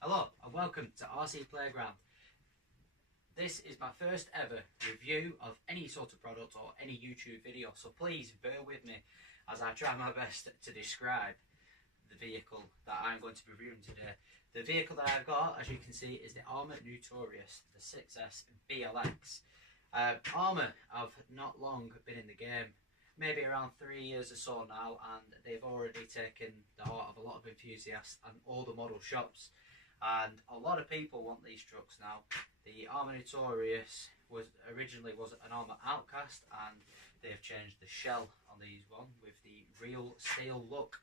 Hello and welcome to RC Playground. This is my first ever review of any sort of product or any YouTube video, so please bear with me as I try my best to describe the vehicle that I'm going to be reviewing today. The vehicle that I've got, as you can see, is the Arrma Notorious, the 6S BLX. Arrma have not long been in the game, maybe around 3 years or so now, and they've already taken the heart of a lot of enthusiasts and all the model shops. And a lot of people want these trucks now. The Arrma Notorious was originally an Arrma Outcast, and they've changed the shell on these one with the real steel look.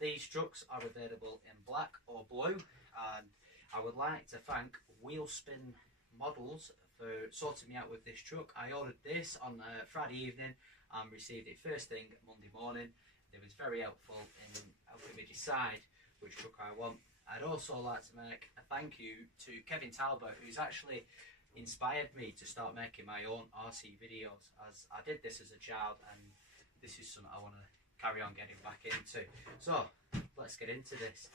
These trucks are available in black or blue, and I would like to thank Wheelspin Models for sorting me out with this truck. I ordered this on Friday evening and received it first thing Monday morning. They was very helpful in helping me decide which truck I want. I'd also like to make a thank you to Kevin Talbot, who's actually inspired me to start making my own RC videos, as I did this as a child and this is something I want to carry on getting back into. So let's get into this.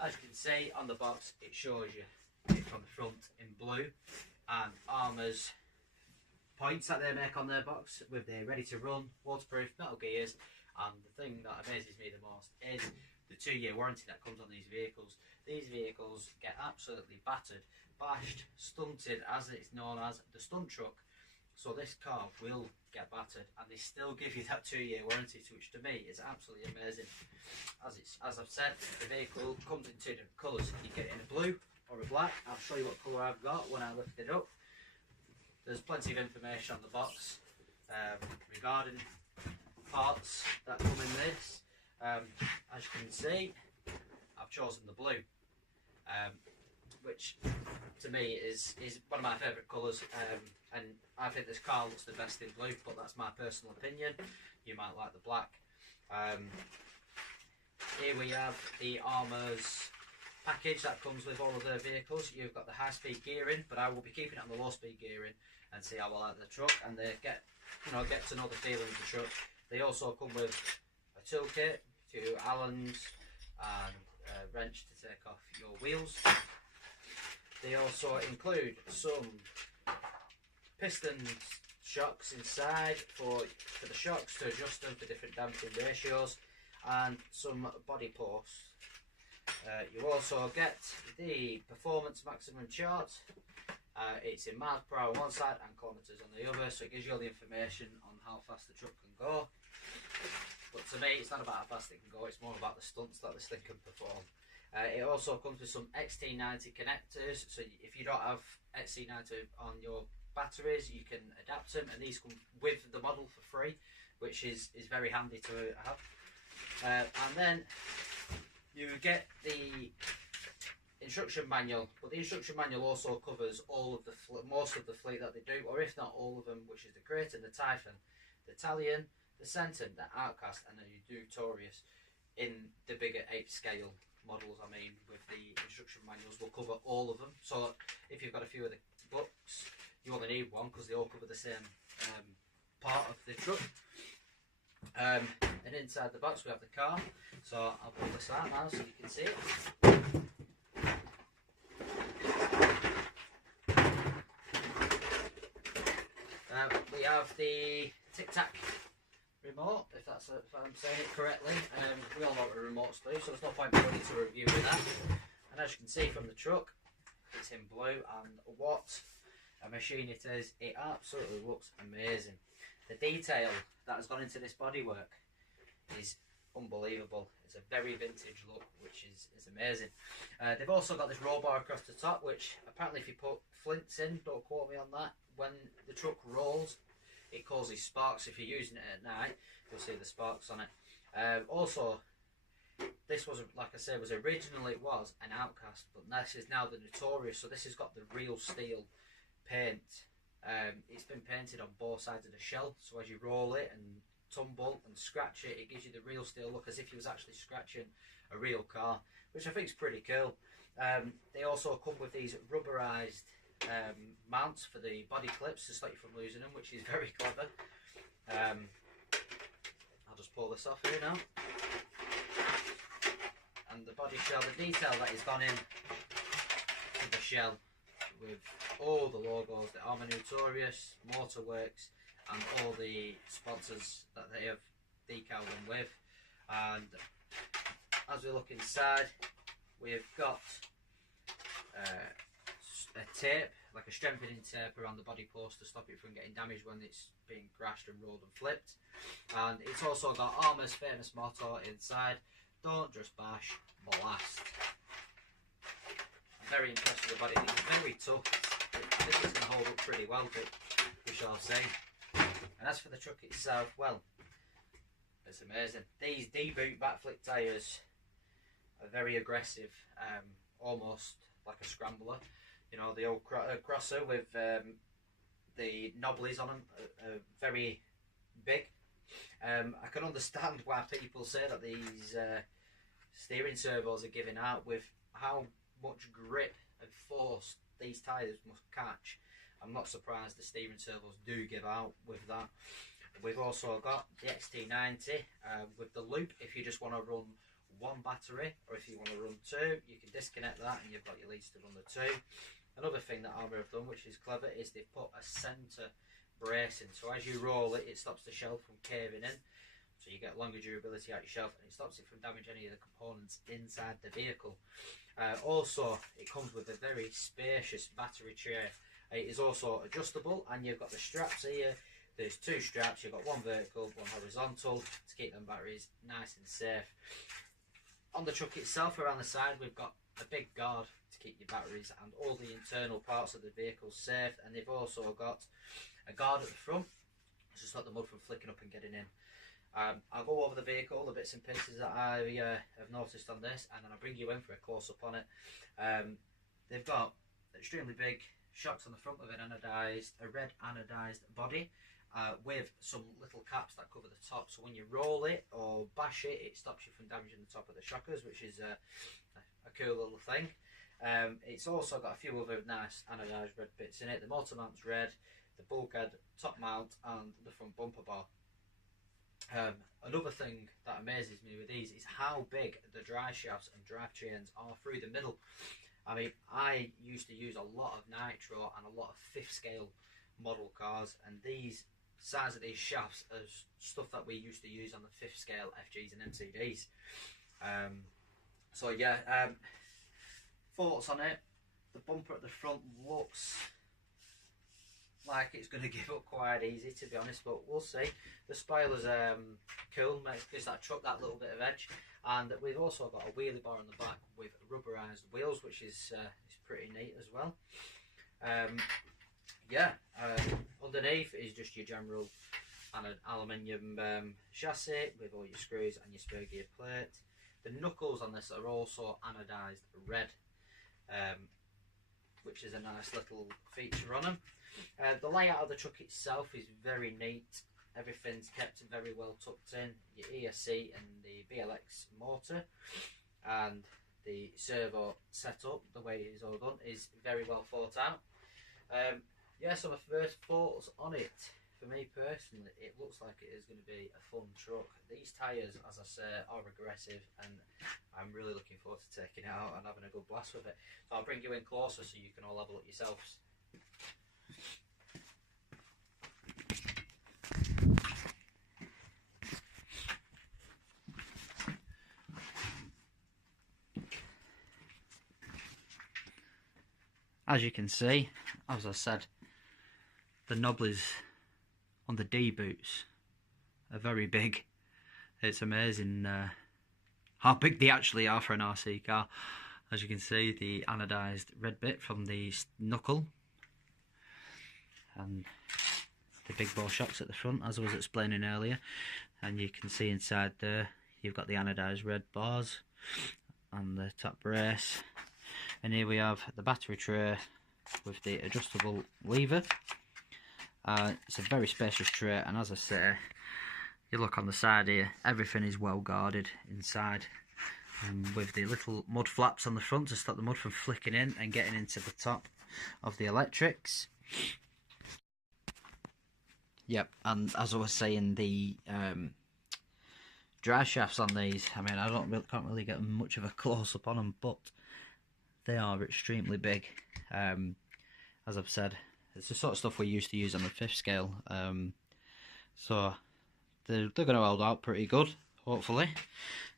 As you can see on the box, it shows you it from the front in blue and Arrma's points that they make on their box with their ready to run, waterproof metal gears, and the thing that amazes me the most is the 2-year warranty that comes on these vehicles. These vehicles get absolutely battered, bashed, stunted, as it's known as the stunt truck. So this car will get battered and they still give you that 2-year warranty, which to me is absolutely amazing. As I've said, the vehicle comes in 2 different colours. You get it in a blue or a black. I'll show you what colour I've got when I lift it up. There's plenty of information on the box regarding parts that come in this. As you can see, I've chosen the blue, which to me is one of my favourite colours, and I think this car looks the best in blue, but that's my personal opinion. You might like the black. Here we have the Arrma's package that comes with all of their vehicles. You've got the high-speed gearing, but I will be keeping it on the low-speed gearing and see how I like the truck, and they get to know the feeling of the truck. They also come with a toolkit, 2 Allens and a wrench to take off your wheels. They also include some piston shocks inside for the shocks to adjust them for different damping ratios, and some body posts. You also get the performance maximum chart. It's in miles per hour on one side and kilometres on the other, so it gives you all the information on how fast the truck can go. But to me, it's not about how fast it can go, it's more about the stunts that this thing can perform. It also comes with some XT90 connectors, so if you don't have XT90 on your batteries, you can adapt them, and these come with the model for free, which is very handy to have. And then you get the instruction manual, but the instruction manual also covers all of most of the fleet that they do, or if not all of them, which is the Creighton, the Typhon, the Italian, the Centum, the Outcast, and the notorious in the bigger 8 scale models. I mean, with the instruction manuals, will cover all of them. So if you've got a few of the books, you only need one because they all cover the same part of the truck. And inside the box we have the car, so I'll pull this out now so you can see it. We have the tic-tac remote, if I'm saying it correctly. We all know what a remote's do, so there's no point going into a review with that. And as you can see from the truck, it's in blue, and what a machine it is. It absolutely looks amazing. The detail that has gone into this bodywork is unbelievable. It's a very vintage look, which is amazing. They've also got this roll bar across the top, which apparently if you put flints in, don't quote me on that, when the truck rolls it causes sparks. If you're using it at night, you'll see the sparks on it. Also, this was, like I said, originally an Outcast, but this is now the Notorious, so this has got the real steel paint. It's been painted on both sides of the shell, so as you roll it and tumble and scratch it, it gives you the real steel look, as if you was actually scratching a real car, which I think is pretty cool. They also come with these rubberized mounts for the body clips to stop you from losing them, which is very clever. I'll just pull this off here now. And the body shell, the detail that is gone in shell with all the logos, the Arrma Notorious, Motorworks, and all the sponsors that they have decaled them with. And as we look inside, we've got a tape, like a strengthening tape around the body post to stop it from getting damaged when it's being crashed and rolled and flipped. And it's also got Arrma's famous motto inside: don't just bash, blast. I'm very impressed with the body. It's very tough. I think it's going to hold up pretty well, but we shall see. And as for the truck itself, well, it's amazing. These D-boot backflip tyres are very aggressive, almost like a scrambler. You know, the old crosser with the knobblies on them are very big. I can understand why people say that these steering servos are giving out with how much grip and force these tyres must catch. I'm not surprised the steering servos do give out with that. We've also got the XT90 with the loop if you just want to run one battery, or if you want to run two, you can disconnect that and you've got your leads to run the two. Another thing that Arrma have done, which is clever, is they've put a centre bracing, so as you roll it, it stops the shell from caving in, so you get longer durability out your shelf, and it stops it from damaging any of the components inside the vehicle. Also, it comes with a very spacious battery tray. It is also adjustable, and you've got the straps here. There's two straps, you've got one vertical, one horizontal, to keep them batteries nice and safe. On the truck itself, around the side, we've got a big guard to keep your batteries and all the internal parts of the vehicle safe, and they've also got a guard at the front to stop the mud from flicking up and getting in. I'll go over the vehicle, the bits and pieces that I have noticed on this, and then I'll bring you in for a close-up on it. They've got extremely big shocks on the front with a red anodised body, with some little caps that cover the top, so when you roll it or bash it, it stops you from damaging the top of the shockers, which is a cool little thing. It's also got a few other nice anodised red bits in it. The motor mount's red, the bulkhead, top mount, and the front bumper bar. Another thing that amazes me with these is how big the drive shafts and drivetrains are through the middle. I mean, I used to use a lot of nitro and a lot of 5th scale model cars, and these size of these shafts are stuff that we used to use on the 5th scale FGs and MCDs. So yeah, thoughts on it. The bumper at the front looks like it's going to give up quite easy, to be honest, but we'll see. The spoiler's cool, gives that truck that little bit of edge, and we've also got a wheelie bar on the back with rubberised wheels, which is pretty neat as well. Underneath is just your general aluminium chassis with all your screws and your spare gear plate. The knuckles on this are also anodised red, which is a nice little feature on them. The layout of the truck itself is very neat. Everything's kept very well tucked in. Your ESC and the BLX motor and the servo setup, the way it is all done, is very well thought out. So my first thoughts on it, for me personally, it looks like it is going to be a fun truck. These tyres, as I say, are aggressive, and I'm really looking forward to taking it out and having a good blast with it. So I'll bring you in closer so you can all have a look yourselves. As you can see, as I said, the knobblies on the D boots are very big. It's amazing how big they actually are for an RC car. As you can see, the anodised red bit from the knuckle and the big ball shocks at the front, as I was explaining earlier, and you can see inside there you've got the anodised red bars and the top brace. And here we have the battery tray with the adjustable lever. It's a very spacious tray, and as I say, you look on the side here, everything is well guarded inside, with the little mud flaps on the front to stop the mud from flicking in and getting into the top of the electrics. Yep, and as I was saying, the drive shafts on these, I mean, can't really get much of a close up on them, but They are extremely big. As I've said, it's the sort of stuff we used to use on the 5th scale. So they're going to hold out pretty good, hopefully.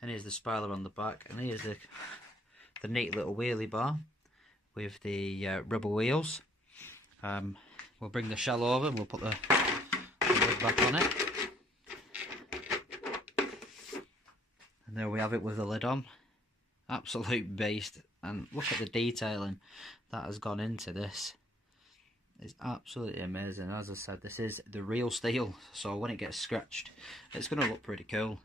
And here's the spoiler on the back, and here's the neat little wheelie bar with the rubber wheels. We'll bring the shell over and we'll put the lid back on it. And there we have it with the lid on. Absolute beast. And look at the detailing that has gone into this. It's absolutely amazing. As I said, this is the real steel, so when it gets scratched, it's going to look pretty cool.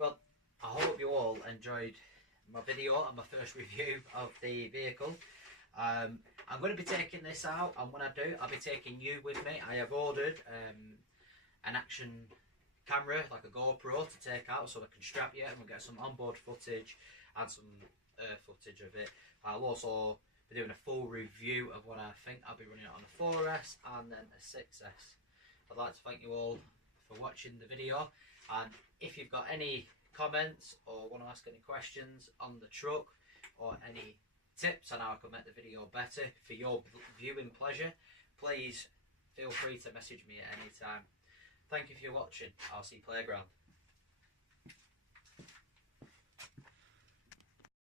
Well, I hope you all enjoyed my video and my first review of the vehicle. I'm going to be taking this out, and when I do, I'll be taking you with me. I have ordered an action camera, like a GoPro, to take out so I can strap you and we'll get some onboard footage and some footage of it. I'll also be doing a full review of what I think. I'll be running it on a 4S and then a 6S. I'd like to thank you all for watching the video, and if you've got any comments or want to ask any questions on the truck or any tips on how I can make the video better for your viewing pleasure, please feel free to message me at any time. Thank you for watching. I'll see you playground.